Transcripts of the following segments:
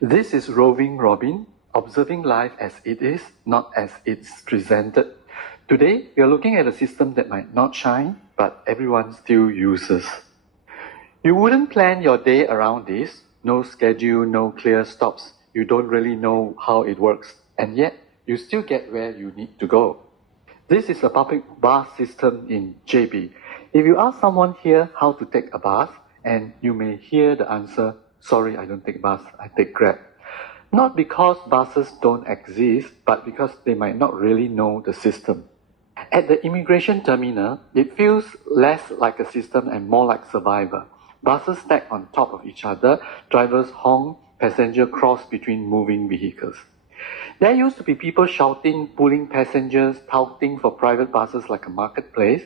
This is Roving Robin, observing life as it is, not as it's presented. Today, we are looking at a system that might not shine, but everyone still uses. You wouldn't plan your day around this. No schedule, no clear stops. You don't really know how it works, and yet you still get where you need to go. This is a public bus system in JB. If you ask someone here how to take a bus, and you may hear the answer, sorry, I don't take bus, I take Grab. Not because buses don't exist, but because they might not really know the system. At the immigration terminal, it feels less like a system and more like survivor. Buses stack on top of each other, drivers honk, passengers cross between moving vehicles. There used to be people shouting, pulling passengers, touting for private buses like a marketplace.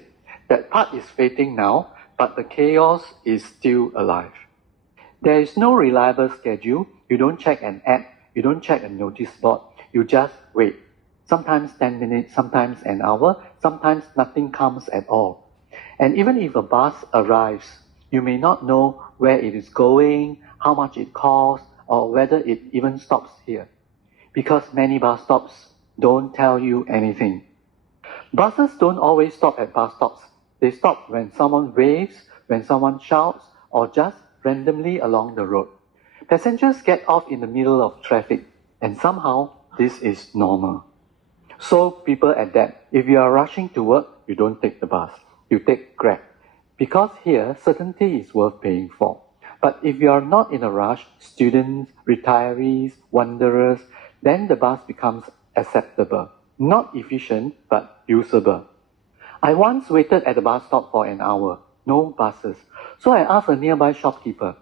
That part is fading now, but the chaos is still alive. There is no reliable schedule. You don't check an app, you don't check a notice board, you just wait. Sometimes 10 minutes, sometimes an hour, sometimes nothing comes at all. And even if a bus arrives, you may not know where it is going, how much it costs, or whether it even stops here. Because many bus stops don't tell you anything. Buses don't always stop at bus stops. They stop when someone waves, when someone shouts, or just randomly along the road. Passengers get off in the middle of traffic, and somehow this is normal. So people adapt. If you are rushing to work, you don't take the bus. You take Grab. Because here, certainty is worth paying for. But if you are not in a rush, students, retirees, wanderers, then the bus becomes acceptable. Not efficient, but usable. I once waited at the bus stop for an hour. No buses. So I asked a nearby shopkeeper.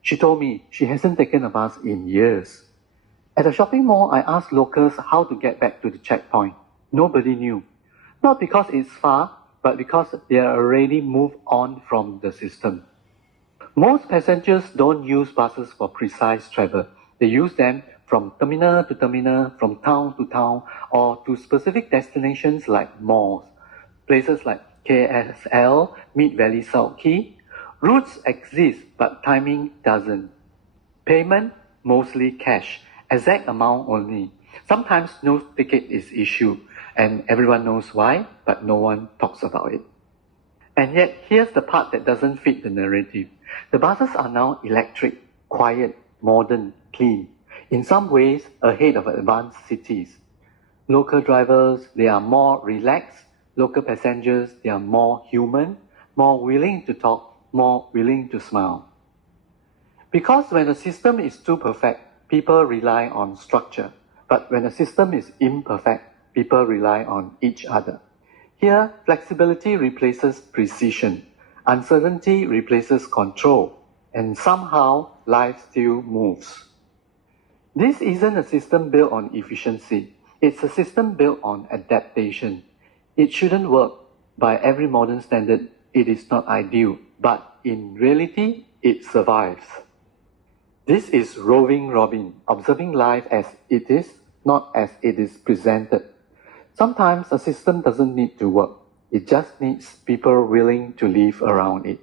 She told me she hasn't taken a bus in years. At a shopping mall, I asked locals how to get back to the checkpoint. Nobody knew. Not because it's far, but because they are already moved on from the system. Most passengers don't use buses for precise travel. They use them from terminal to terminal, from town to town, or to specific destinations like malls. Places like KSL, Mid Valley South Key. Routes exist, but timing doesn't. Payment, mostly cash. Exact amount only. Sometimes no ticket is issued, and everyone knows why, but no one talks about it. And yet, here's the part that doesn't fit the narrative. The buses are now electric, quiet, modern, clean. In some ways, ahead of advanced cities. Local drivers, they are more relaxed. Local passengers, they are more human, more willing to talk, more willing to smile. Because when a system is too perfect, people rely on structure. But when a system is imperfect, people rely on each other. Here, flexibility replaces precision. Uncertainty replaces control. And somehow, life still moves. This isn't a system built on efficiency. It's a system built on adaptation. It shouldn't work. By every modern standard, it is not ideal. But in reality, it survives. This is Roving Robin, observing life as it is, not as it is presented. Sometimes a system doesn't need to work. It just needs people willing to live around it.